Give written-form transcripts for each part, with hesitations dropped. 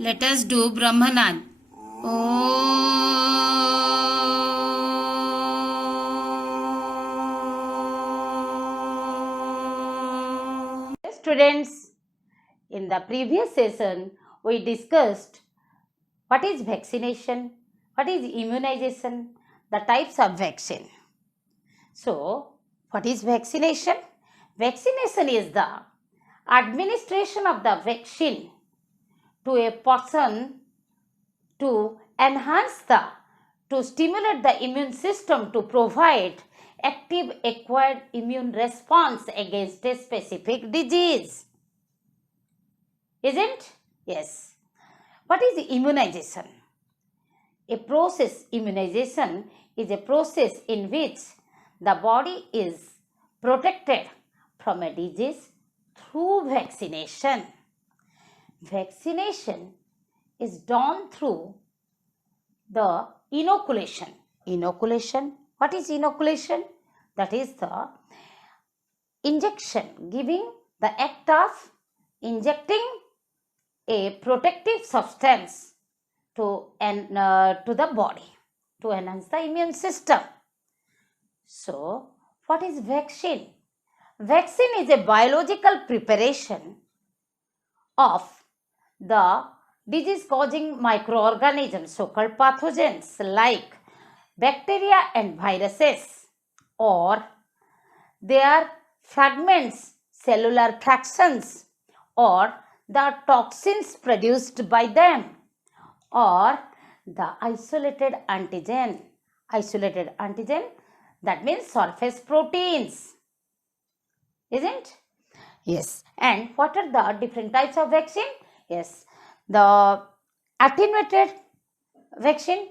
Let us do Brahmanand. Students, in the previous session, we discussed what is vaccination, what is immunization, the types of vaccine. So, what is vaccination? Vaccination is the administration of the vaccine to a person to to stimulate the immune system to provide active acquired immune response against a specific disease. Isn't? Yes. What is immunization? Immunization is a process in which the body is protected from a disease through vaccination. Vaccination is done through the inoculation. Inoculation. What is inoculation? That is the injection, giving the act of injecting a protective substance to the body to enhance the immune system. So, what is vaccine? Vaccine is a biological preparation of the disease-causing microorganisms, so-called pathogens like bacteria and viruses, or their fragments, cellular fractions, or the toxins produced by them, or the isolated antigen. Isolated antigen, that means surface proteins. Isn't? Yes. And what are the different types of vaccine? Yes. The attenuated vaccine.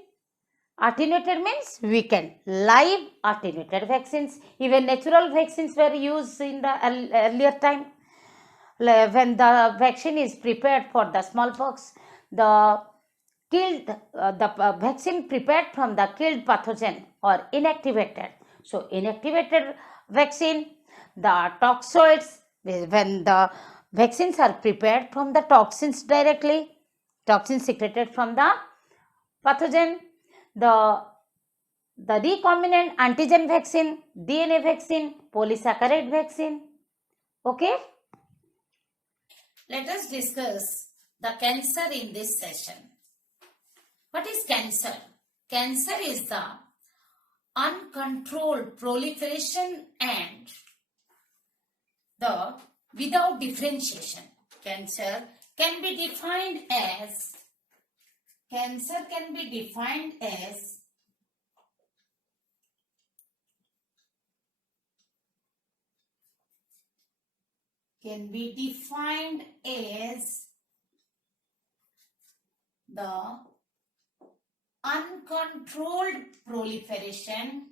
Attenuated means weakened. Live attenuated vaccines. Even natural vaccines were used in the earlier time. When the vaccine is prepared for the smallpox, the vaccine prepared from the killed pathogen or inactivated. So inactivated vaccine, the toxoids, when the vaccines are prepared from the toxins directly, toxins secreted from the pathogen, the recombinant antigen vaccine, DNA vaccine, polysaccharide vaccine. Okay? Let us discuss the cancer in this session. What is cancer? Cancer is the uncontrolled proliferation and the without differentiation. Cancer can be defined as the uncontrolled proliferation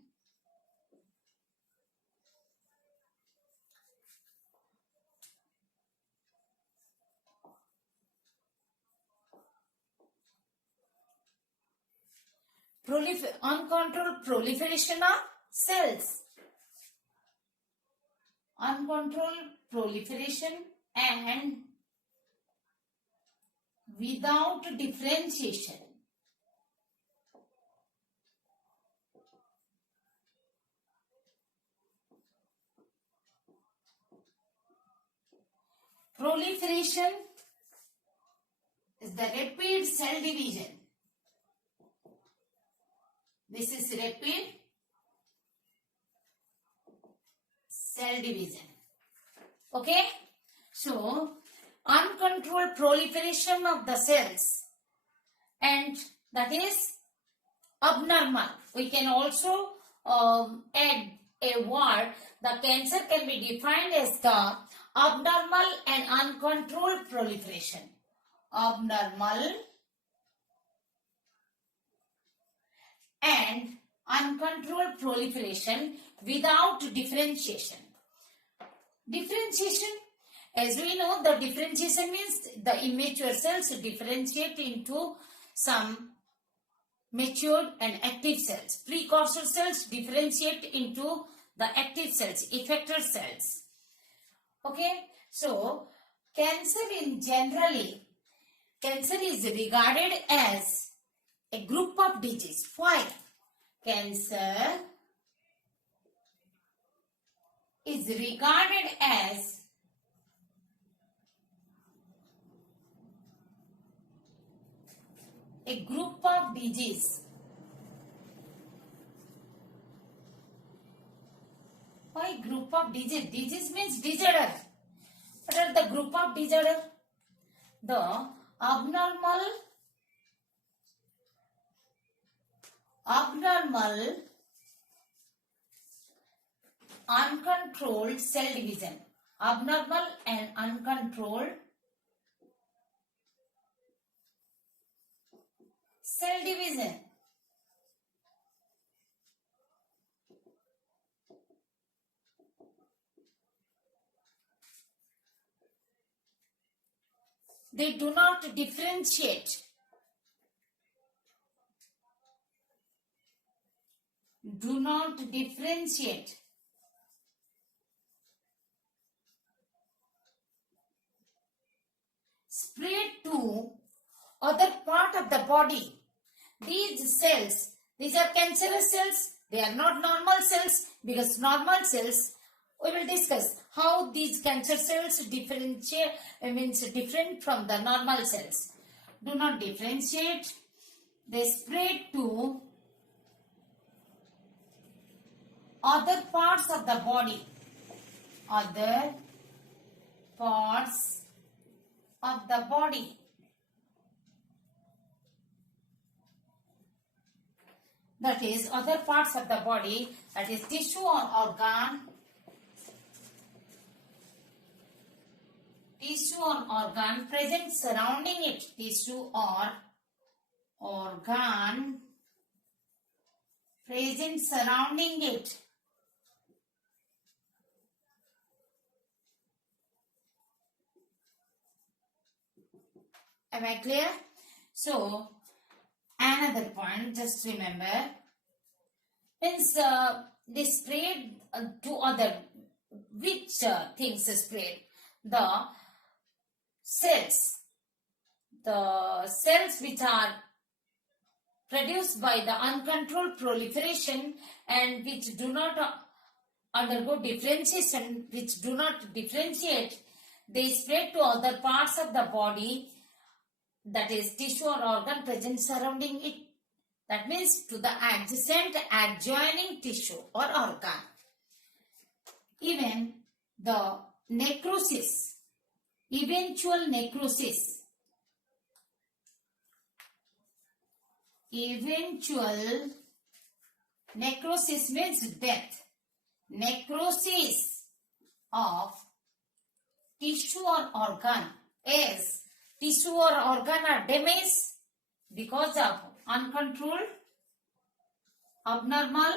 uncontrolled proliferation of cells. Uncontrolled proliferation and without differentiation. Proliferation is the rapid cell division. This is rapid cell division. Okay? So, uncontrolled proliferation of the cells, and that is abnormal. We can also add a word. The cancer can be defined as the abnormal and uncontrolled proliferation. Abnormal and uncontrolled proliferation without differentiation. Differentiation, as we know, the differentiation means the immature cells differentiate into some matured and active cells. Precursor cells differentiate into the active cells, effector cells. Okay, so cancer Cancer is regarded as a group of disease. Why? Cancer is regarded as a group of disease. Why group of disease? Disease means disorder. What are the group of disorder? The abnormal, uncontrolled cell division. Abnormal and uncontrolled cell division. They do not differentiate. Do not differentiate. Spread to other part of the body. These cells, these are cancerous cells. They are not normal cells, because normal cells, we will discuss how these cancer cells differentiate, means different from the normal cells. Do not differentiate. They spread to other parts of the body. Other parts of the body. That is, other parts of the body, that is tissue or organ. Tissue or organ present surrounding it. Tissue or organ present surrounding it. Am I clear? So, another point, just remember, means they spread to other, which things spread? The cells which are produced by the uncontrolled proliferation and which do not undergo differentiation, which do not differentiate, they spread to other parts of the body, that is tissue or organ present surrounding it. That means to the adjacent, adjoining tissue or organ. Even the necrosis, eventual necrosis. Eventual necrosis means death. Necrosis of tissue or organ is tissue or organ are damaged because of uncontrolled, abnormal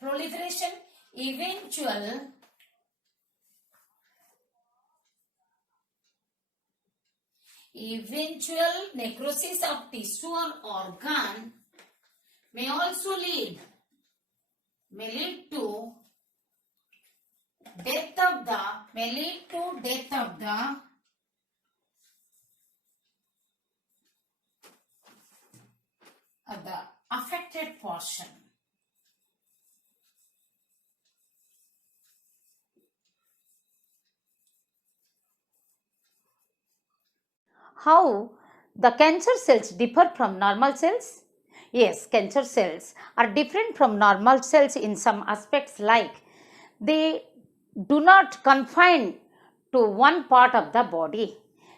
proliferation. Eventual necrosis of tissue or organ may also lead to death of the affected portion. How the cancer cells differ from normal cells? Yes, cancer cells are different from normal cells in some aspects, like they do not confine to one part of the body.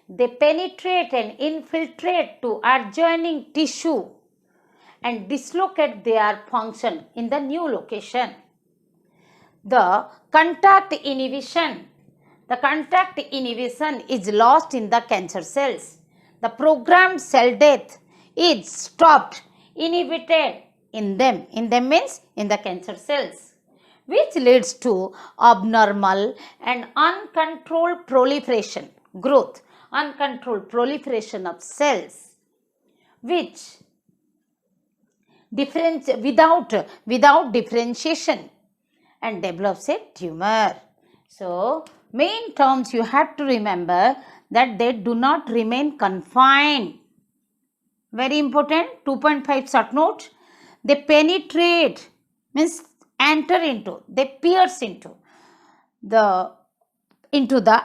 They penetrate and infiltrate to adjoining tissue and dislocate their function in the new location. The contact inhibition is lost in the cancer cells. The programmed cell death is stopped, inhibited in them. In them means in the cancer cells, which leads to abnormal and uncontrolled proliferation, growth, uncontrolled proliferation of cells, which without differentiation, and develops a tumor. So, main terms you have to remember, that they do not remain confined. Very important, 2.5 short note. They penetrate, means enter into, they pierce into the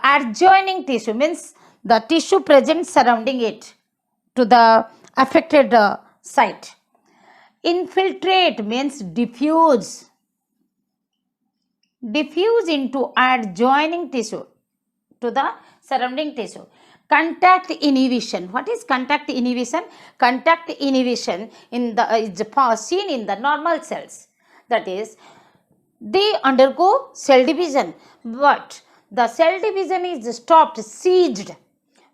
adjoining tissue, means the tissue present surrounding it, to the affected site. Infiltrate means diffuse into adjoining tissue, to the surrounding tissue. Contact inhibition. What is contact inhibition? Contact inhibition is seen in the normal cells. That is, they undergo cell division, but the cell division is stopped, ceased,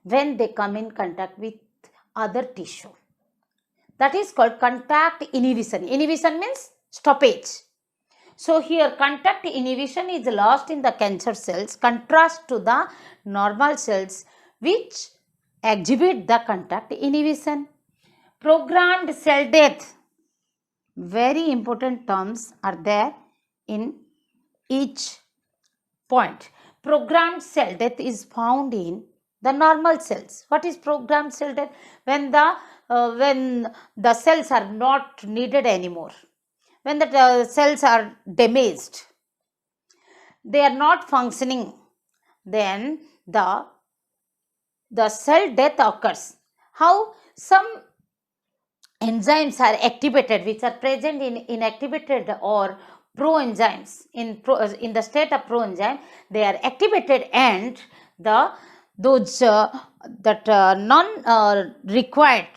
when they come in contact with other tissue. That is called contact inhibition. Inhibition means stoppage. So here contact inhibition is lost in the cancer cells, contrast to the normal cells which exhibit the contact inhibition. Programmed cell death. Very important terms are there in each point. Programmed cell death is found in the normal cells. What is programmed cell death? When the cells are not needed anymore, when the cells are damaged, they are not functioning, then the cell death occurs. How? Some enzymes are activated which are present in inactivated or proenzymes. In the state of proenzyme, they are activated, and those non required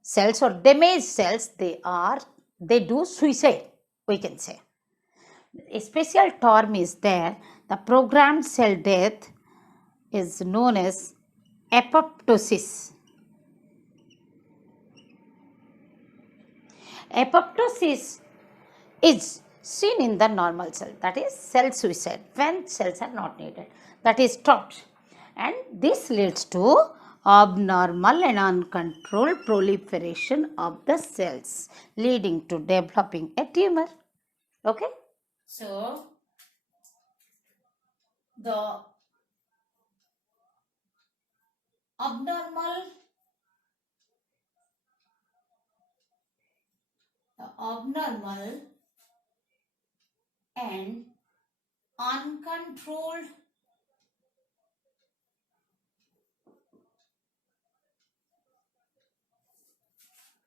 cells or damaged cells, they do suicide, we can say. A special term is there. The programmed cell death is known as apoptosis. Apoptosis is seen in the normal cell, that is cell suicide, when cells are not needed, that is stopped, and this leads to abnormal and uncontrolled proliferation of the cells, leading to developing a tumor. Okay, so the abnormal and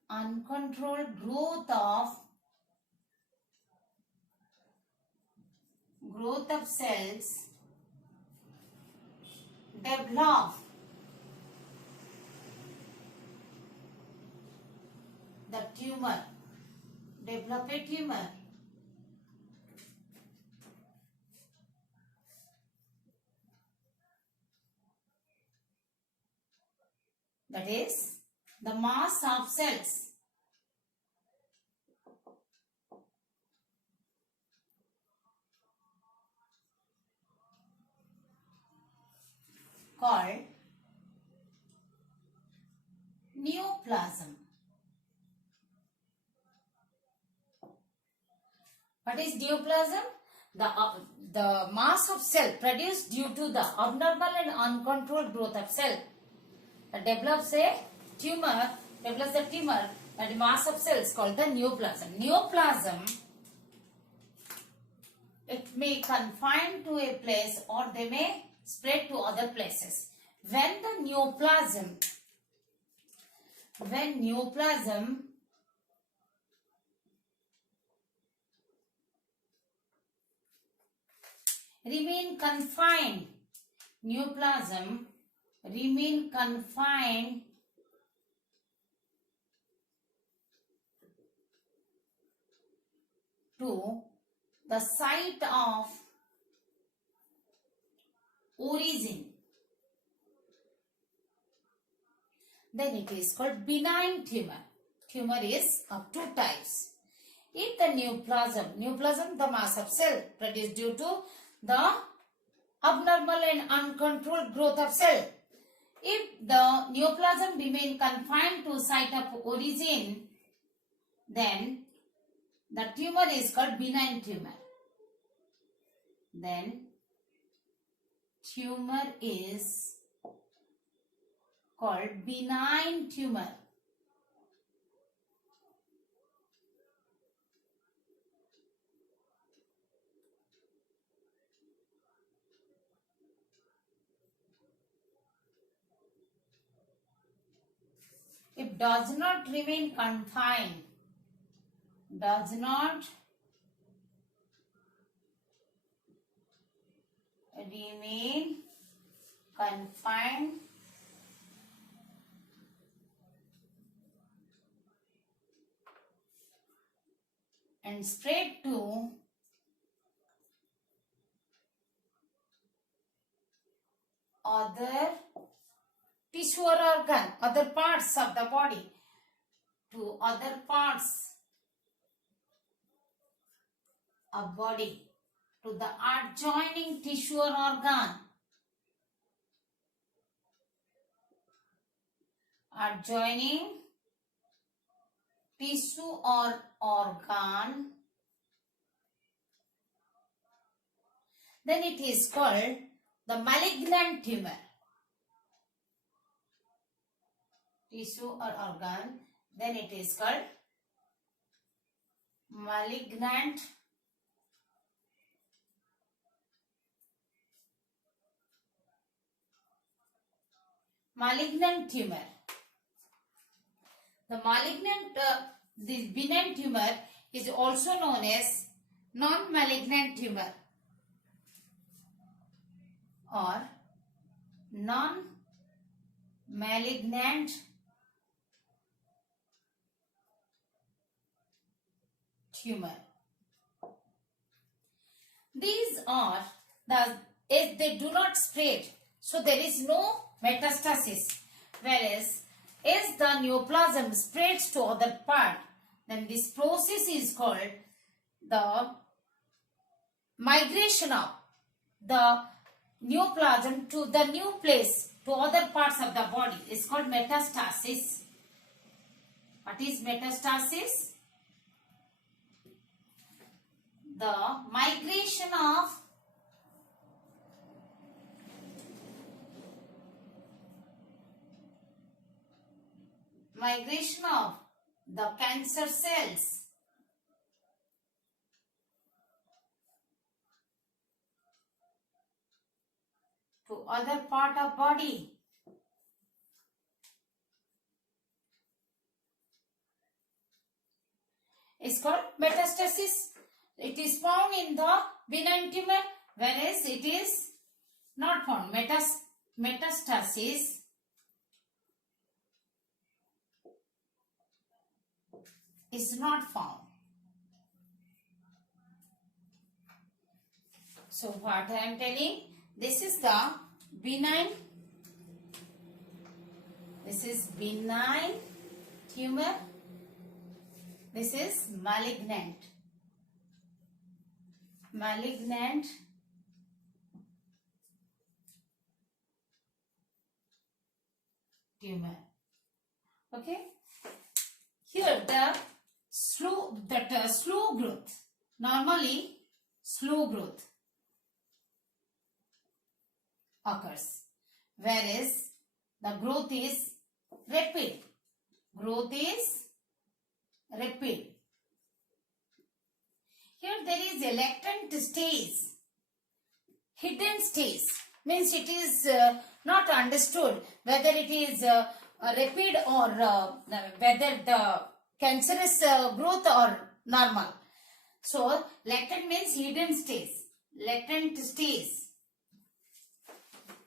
uncontrolled growth of cells develop a tumor. That is, the mass of cells called neoplasm. What is neoplasm? The mass of cell produced due to the abnormal and uncontrolled growth of cell that develops the tumor, and the mass of cells called the neoplasm. Neoplasm, it may confine to a place or they may spread to other places. When neoplasm remain confined to the site of origin, then it is called benign tumor. Tumor is of two types. If the neoplasm, the mass of cell produced due to the abnormal and uncontrolled growth of cell. If the neoplasm remain confined to site of origin, then the tumor is called benign tumor. Then tumor is called benign tumor. If does not remain confined, does not remain confined and spread to other tissue or organ, other parts of the body, to other parts of body, to the adjoining tissue or organ, adjoining tissue or organ, then it is called the malignant tumor. Tissue or organ, then it is called malignant tumor. The this benign tumor is also known as non-malignant tumor or non-malignant tumor. These are if they do not spread, so there is no metastasis, whereas as the neoplasm spreads to other part, then this process is called the migration of the neoplasm to the new place, to other parts of the body, is called metastasis. What is metastasis? The migration of the cancer cells to other part of body. It's called metastasis. It is found in the benign tumor, whereas it is not found. Metastasis is not found. So what I am telling, this is the benign tumor, this is malignant tumor. Okay, here the slow growth, normally slow growth occurs, whereas the growth is rapid. Here there is a latent stage, hidden stage, means it is not understood whether it is rapid or whether the cancerous growth or normal. So latent means hidden stage,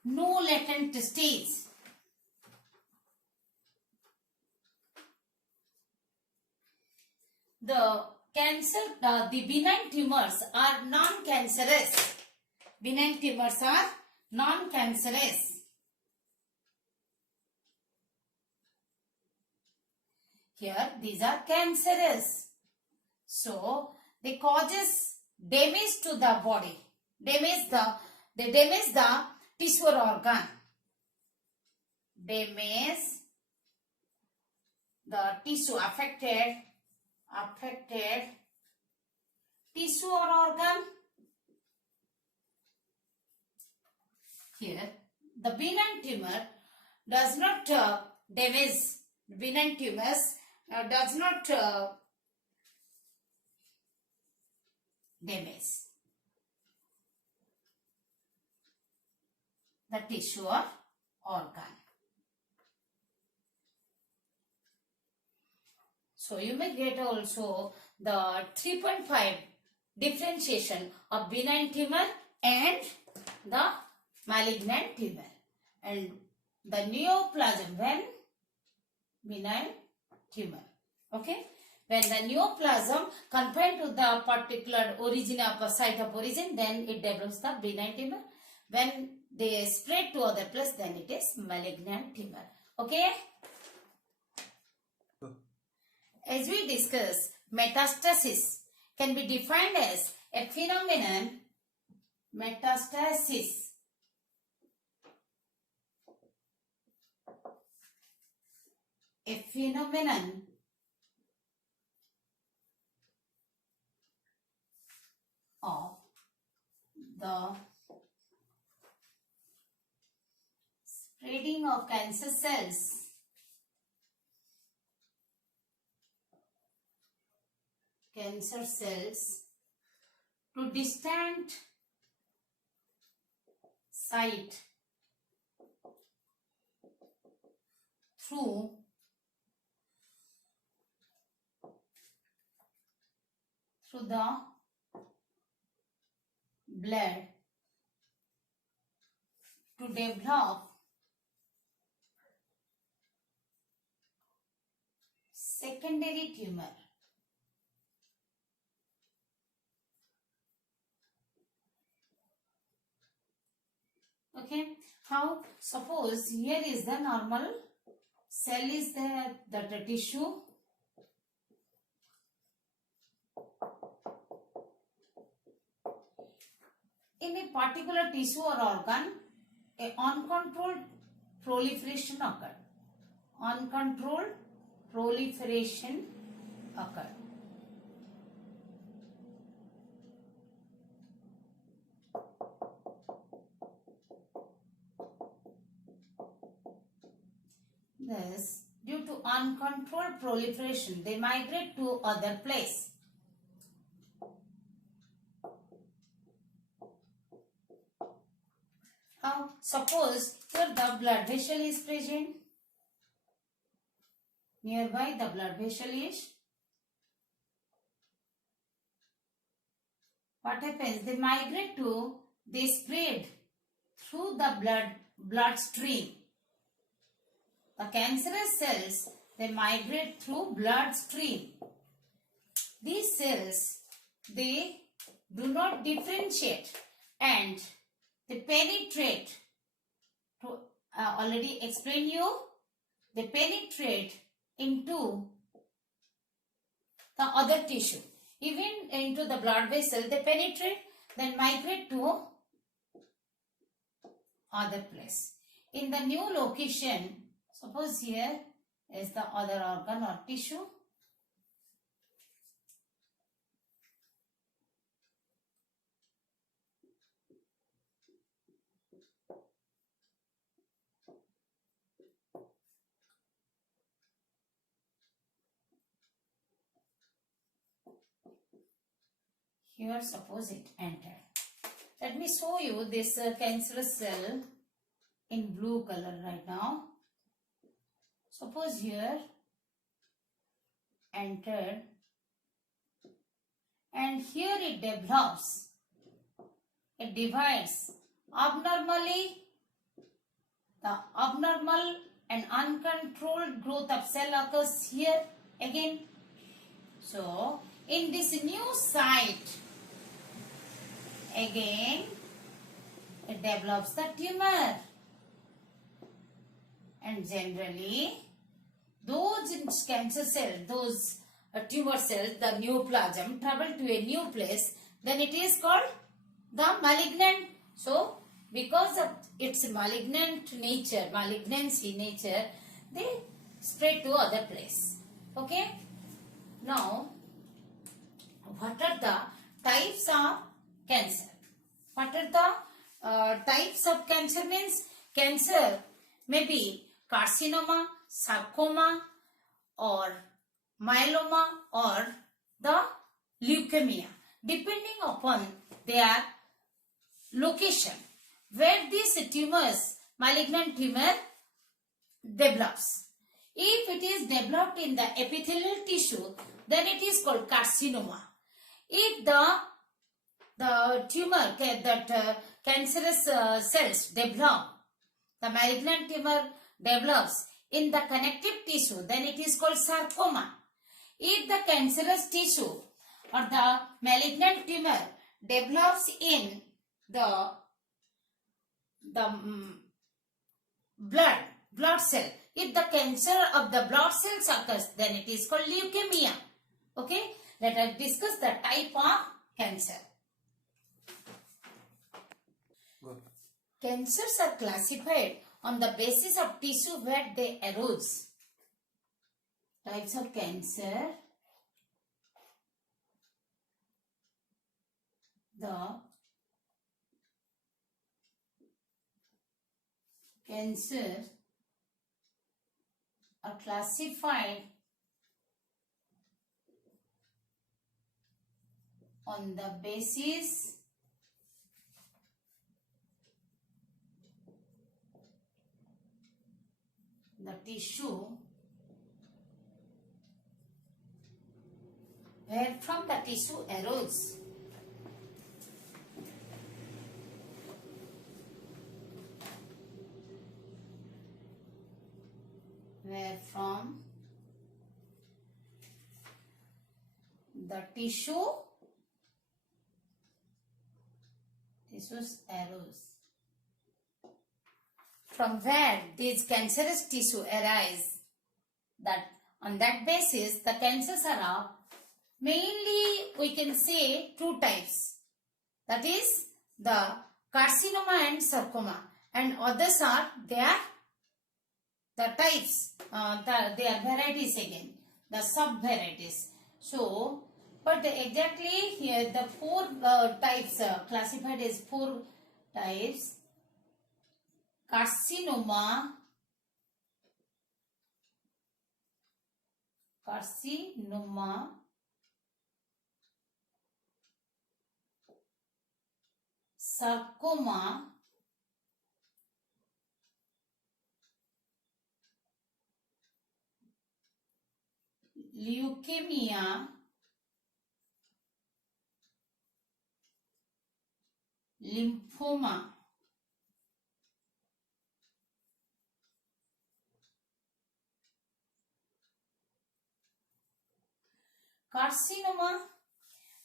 no latent stage. The benign tumors are non-cancerous. Here these are cancerous. So they causes damage to the body. They damage the tissue or organ. Damage the tissue, affected tissue or organ. Here the benign tumor does not damage benign tumors, does not damage the tissue or organ. So you may get also the 3.5 differentiation of benign tumor and the malignant tumor. And the neoplasm, when benign tumor, okay, when the neoplasm confined to the particular origin of a site of origin, then it develops the benign tumor. When they spread to other place, then it is malignant tumor. Okay. As we discussed, metastasis can be defined as a phenomenon, metastasis, a phenomenon of the spreading of cancer cells to distant site through the blood to develop secondary tumor. Okay, how? Suppose here is the normal cell, is there, the tissue. In a particular tissue or organ, a uncontrolled proliferation occurred. Uncontrolled proliferation occurred. Thus, due to uncontrolled proliferation, they migrate to other place. How? Suppose here the blood vessel is present. Nearby the blood vessel is. What happens? They migrate to, they spread through the bloodstream. The cancerous cells, they migrate through bloodstream. These cells, they do not differentiate and they penetrate. To already explain you, they penetrate into the other tissue. Even into the blood vessel, they penetrate, then migrate to other place. In the new location, suppose here is the other organ or tissue. Here suppose it entered. Let me show you this cancerous cell in blue color right now. Suppose here entered and here it develops, it divides abnormally. The abnormal and uncontrolled growth of cell occurs here again. So in this new site again it develops the tumor, and generally those cancer cells, those tumor cells, the neoplasm travel to a new place, then it is called the malignant. So because of its malignant nature, malignancy nature, they spread to other place. Okay. Now, what are the types of cancer? What are the types of cancer? Means cancer may be carcinoma, sarcoma, or myeloma, or the leukemia, depending upon their location where these tumors, malignant tumor develops. If it is developed in the epithelial tissue, then it is called carcinoma. If the tumor, cancerous cells develop, the malignant tumor develops in the connective tissue, then it is called sarcoma. If the cancerous tissue or the malignant tumor develops in the blood cell, if the cancer of the blood cells occurs, then it is called leukemia. Okay, let us discuss the type of cancer. Good. Cancers are classified on the basis of tissue where they arose. Types of cancer. The cancer are classified on the basis the tissue where from the tissue arose. Where from the tissues arose. From where these cancerous tissue arise, that on that basis the cancers are of mainly we can say two types, that is the carcinoma and sarcoma, and others are their the types, they are varieties again, the sub varieties. So, but exactly here the four types classified as four types: carcinoma, sarcoma, leukemia, lymphoma. Carcinoma,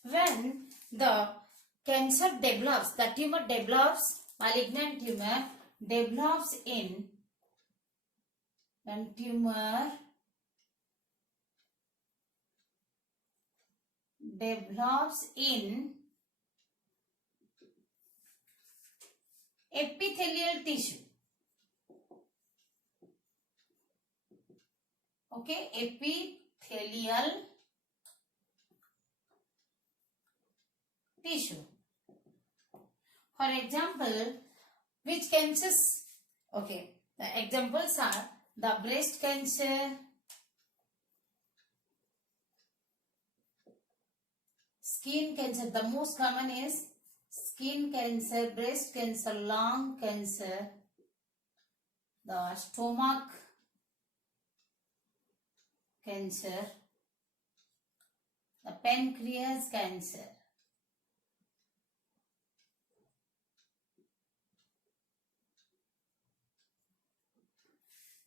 when the cancer develops, the tumor develops, malignant tumor develops in, when tumor develops in epithelial tissue. Okay, epithelial tissue. For example, which cancers? Okay, the examples are the breast cancer, skin cancer. The most common is skin cancer, breast cancer, lung cancer, the stomach cancer, the pancreas cancer.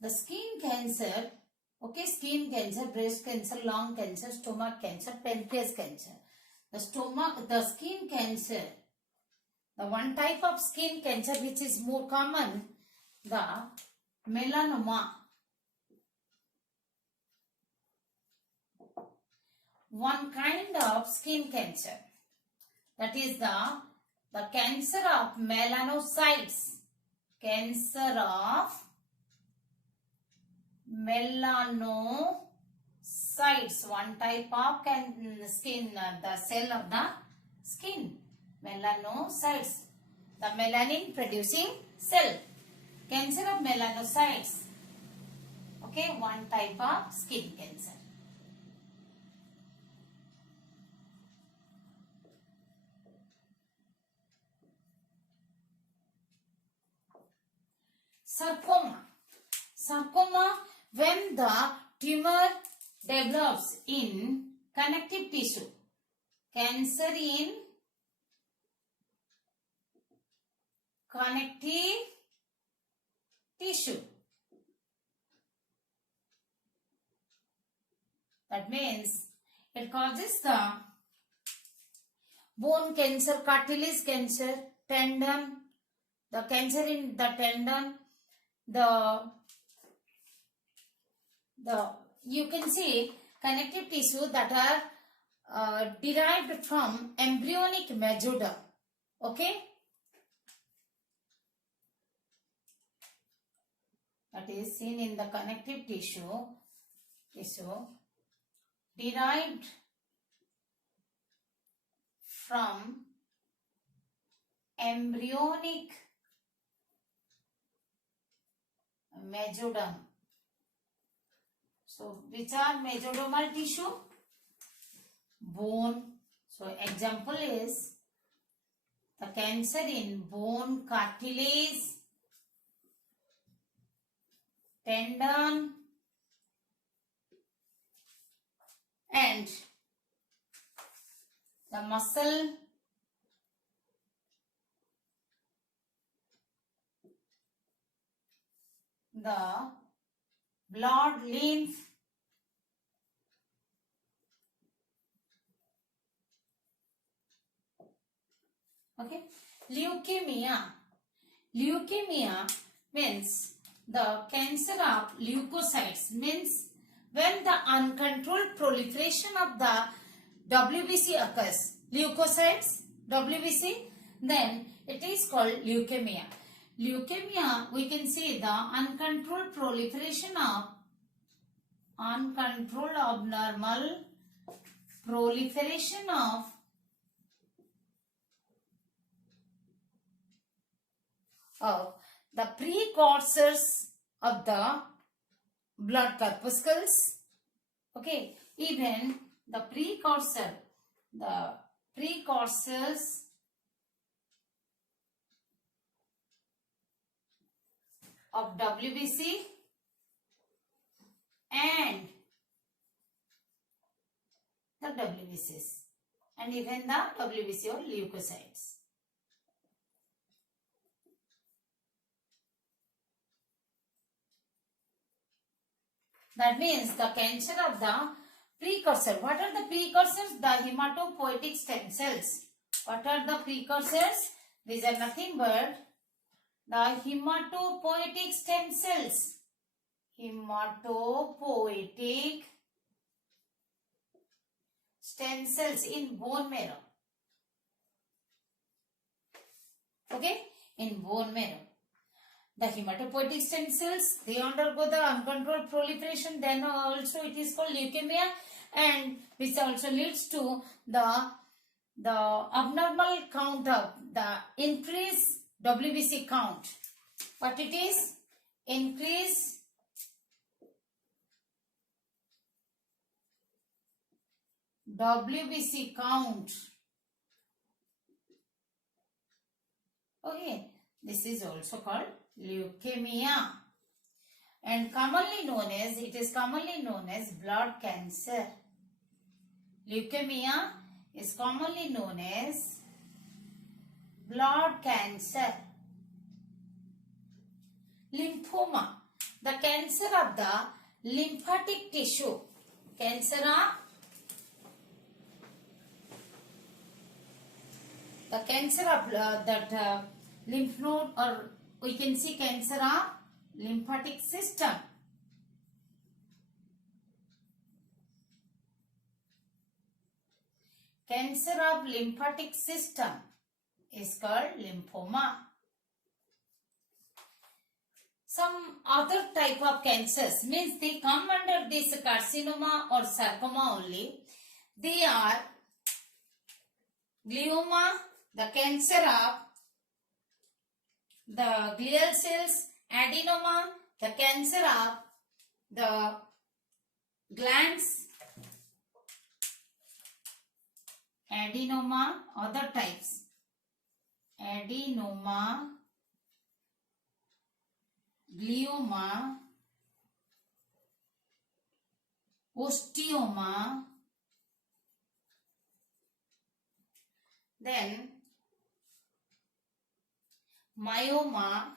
The skin cancer, okay, skin cancer, breast cancer, lung cancer, stomach cancer, pancreas cancer. The skin cancer, the one type of skin cancer which is more common, the melanoma. One kind of skin cancer, that is the cancer of melanocytes. Cancer of melanocytes, one type of skin, the cell of the skin, melanocytes, the melanin producing cell. Cancer of melanocytes Okay, one type of skin cancer. Sarcoma. Sarcoma, when the tumor develops in connective tissue. Cancer in connective tissue. That means it causes the bone cancer, cartilage cancer, tendon, the cancer in the tendon, the you can see connective tissue that are derived from embryonic mesoderm. Okay, that is seen in the connective tissue derived from embryonic mesoderm. So, which are mesodermal tissue? Bone. So, example is the cancer in bone, cartilage, tendon, and the muscle, the blood, lymph, okay. Leukemia. Leukemia means the cancer of leukocytes, means when the uncontrolled proliferation of the WBC occurs, leukocytes, WBC, then it is called leukemia. Leukemia, we can see the uncontrolled proliferation of abnormal proliferation of the precursors of the blood corpuscles. Okay, even the precursors of WBC and the WBCs, and even the WBC or leukocytes. That means the cancer of the precursor. What are the precursors? The hematopoietic stem cells. What are the precursors? These are nothing but the hematopoietic stem cells. Hematopoietic stem cells in bone marrow. Okay, in bone marrow. The hematopoietic stem cells, they undergo the uncontrolled proliferation, then also it is called leukemia, and which also leads to the abnormal count of the increased WBC count. What it is? Increase WBC count. Okay, this is also called leukemia, and it is commonly known as blood cancer. Leukemia is commonly known as blood cancer. Lymphoma, the cancer of the lymphatic tissue. Cancer of that lymph node, or we can see cancer of lymphatic system. Cancer of lymphatic system is called lymphoma. Some other type of cancers, means they come under this carcinoma or sarcoma only. They are glioma, the cancer of the glial cells; adenoma, the cancer of the glands, adenoma, other types, adenoma, glioma, osteoma, then myoma,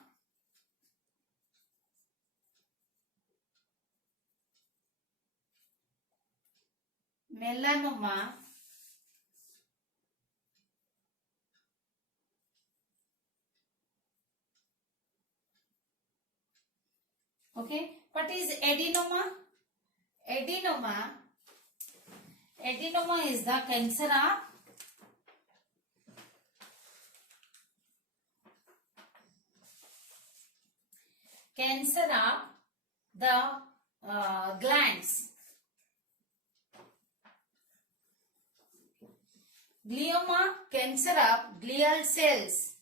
melanoma, okay. What is adenoma? Adenoma is the cancer of the glands. Glioma, cancer of glial cells.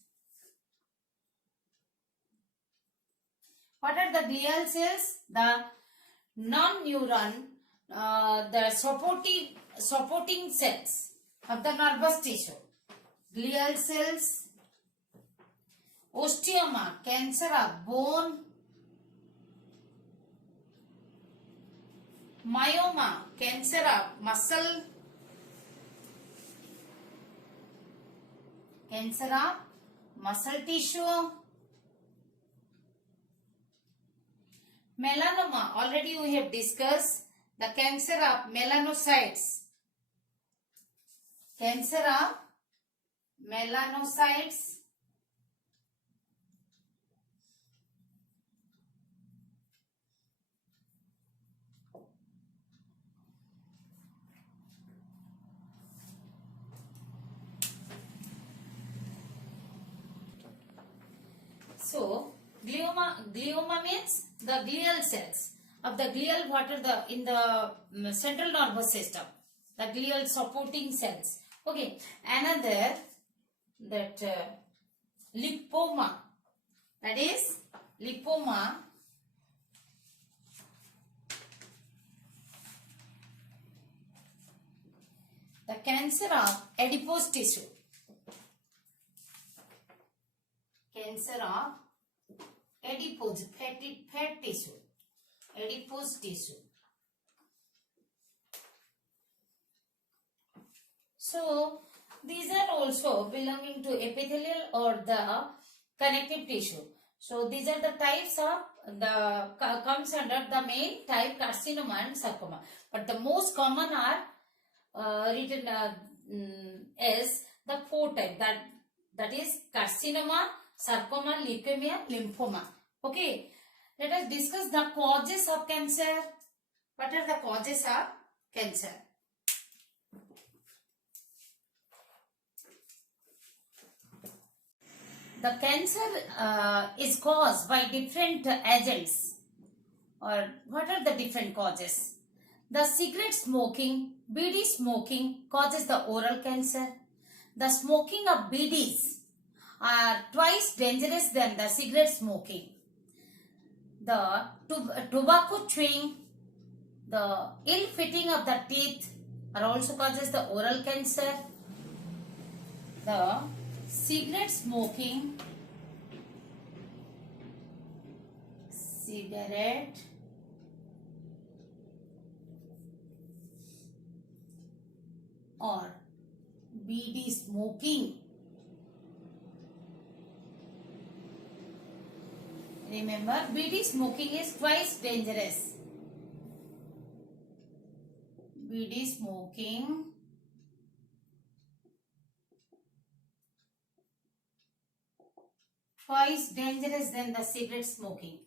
What are the glial cells? The non-neuron, the supporting cells of the nervous tissue. Glial cells. Osteoma, cancer of bone. Myoma, cancer of muscle. Cancer of muscle tissue. Melanoma, already we have discussed the cancer of melanocytes. Cancer of melanocytes. So, glioma means the glial cells of the glial, what are the, in the central nervous system, the glial supporting cells. Okay, another, that lipoma, that is lipoma, the cancer of adipose tissue. Cancer of adipose, fat tissue, adipose tissue. So these are also belonging to epithelial or the connective tissue. So these are the types of the comes under the main type carcinoma and sarcoma. But the most common are written as the four type, that is carcinoma, sarcoma, leukemia, lymphoma. Okay, let us discuss the causes of cancer. What are the causes of cancer? The cancer is caused by different agents. Or what are the different causes? The cigarette smoking, bidi smoking causes the oral cancer. The smoking of bidis are twice dangerous than the cigarette smoking. The tobacco chewing, the ill fitting of the teeth are also causes the oral cancer. The cigarette smoking, cigarette or bidi smoking, remember bidi smoking is twice dangerous. Bidi smoking twice dangerous than the cigarette smoking.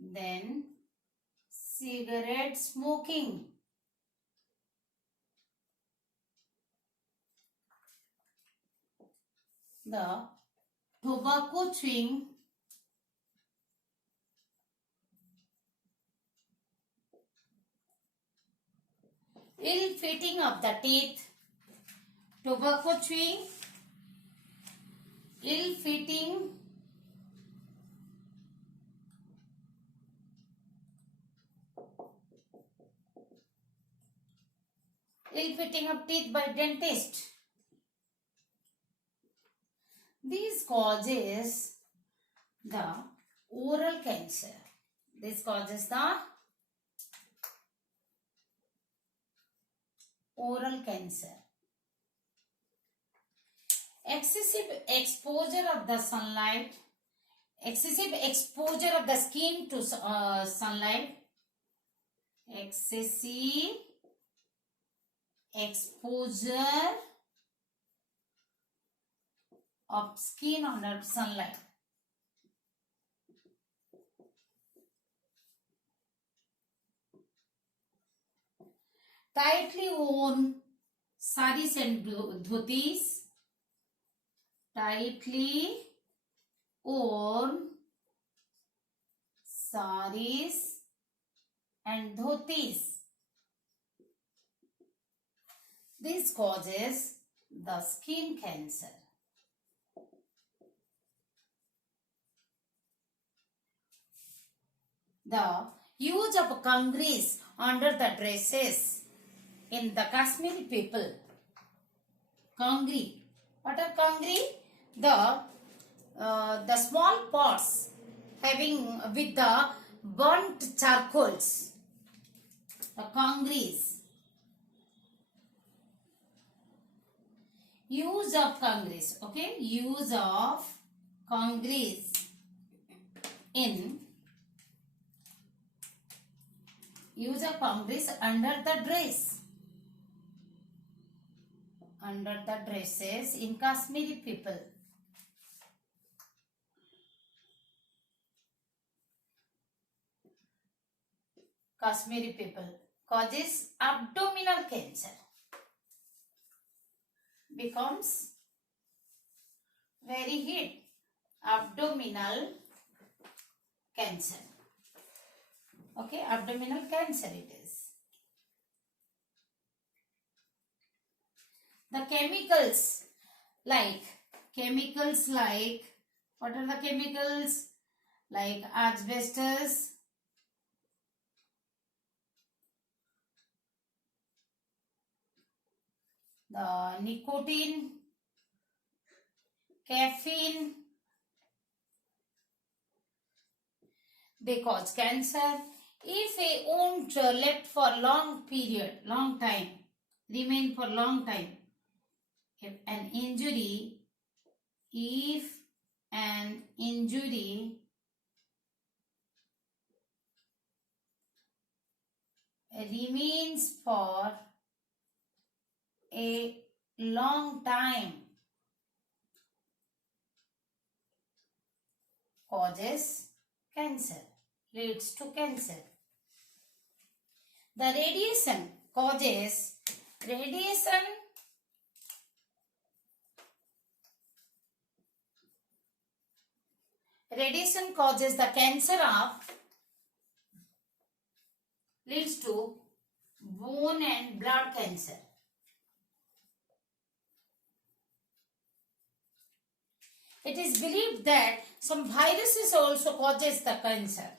Then cigarette smoking, the tobacco chewing, ill fitting of the teeth, tobacco chewing, ill-fitting of teeth by dentist. This causes the oral cancer. This causes the oral cancer. Excessive exposure of the sunlight, excessive exposure of the skin to sunlight, excessive exposure of skin under sunlight. Tightly worn saris and dhotis, tightly worn saris and dhotis. This causes the skin cancer. The use of kangris under the dresses in the Kashmiri people. Kangri. What are kangri? The small pots having with the burnt charcoals. The kangris. Use of kangris. Okay. Use of kangris under the dress. Under the dresses in Kashmiri people. Kashmiri people causes abdominal cancer. Becomes very hit. Abdominal cancer. Okay, abdominal cancer it is. The chemicals like what are the chemicals? Like asbestos, the nicotine, caffeine, they cause cancer. If a wound left for long time, remain for long time, if an injury remains for a long time, causes cancer, leads to cancer. The radiation causes the cancer leads to bone and blood cancer. It is believed that some viruses also causes the cancer.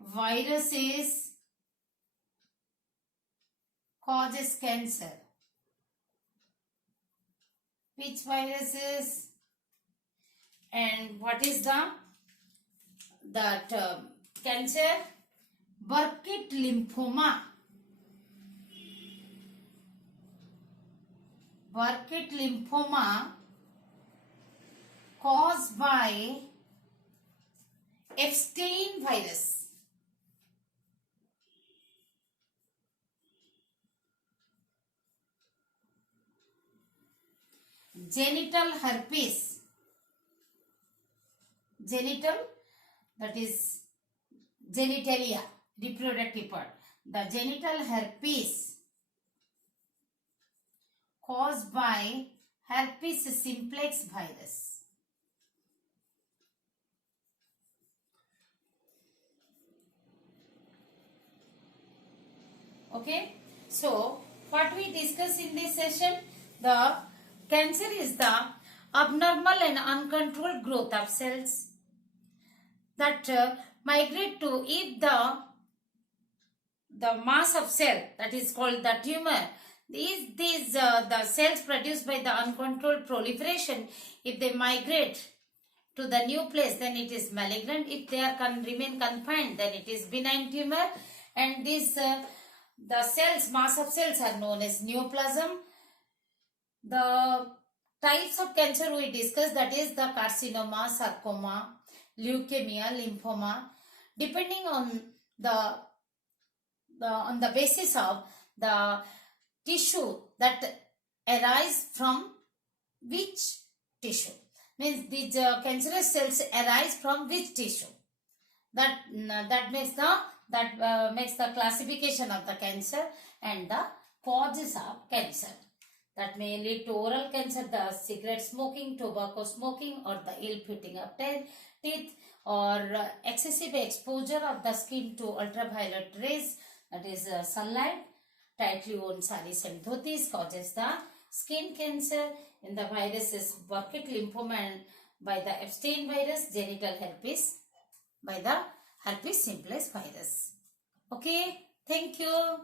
Viruses causes cancer. Which viruses? And what is that cancer? Burkitt lymphoma. Burkitt lymphoma caused by Epstein virus. Genital herpes. Genital, that is genitalia, reproductive part. The genital herpes caused by herpes simplex virus. Okay, so what we discuss in this session, the cancer is the abnormal and uncontrolled growth of cells that migrate to if the mass of cell, that is called the tumor. These the cells produced by the uncontrolled proliferation, if they migrate to the new place, then it is malignant. If they are remain confined, then it is benign tumor. And these the cells, mass of cells, are known as neoplasm. The types of cancer we discussed, that is the carcinoma, sarcoma, leukemia, lymphoma, depending on the basis of the tissue that arise from which tissue. Means these cancerous cells arise from which tissue. That makes the classification of the cancer and the causes of cancer. That may lead to oral cancer, the cigarette smoking, tobacco smoking, or the ill fitting of teeth, or excessive exposure of the skin to ultraviolet rays, that is sunlight, tightly worn saris and dhotis causes the skin cancer. In the viruses, Burkitt lymphoma and by the Epstein virus, genital herpes by the herpes simplex virus. Okay, thank you.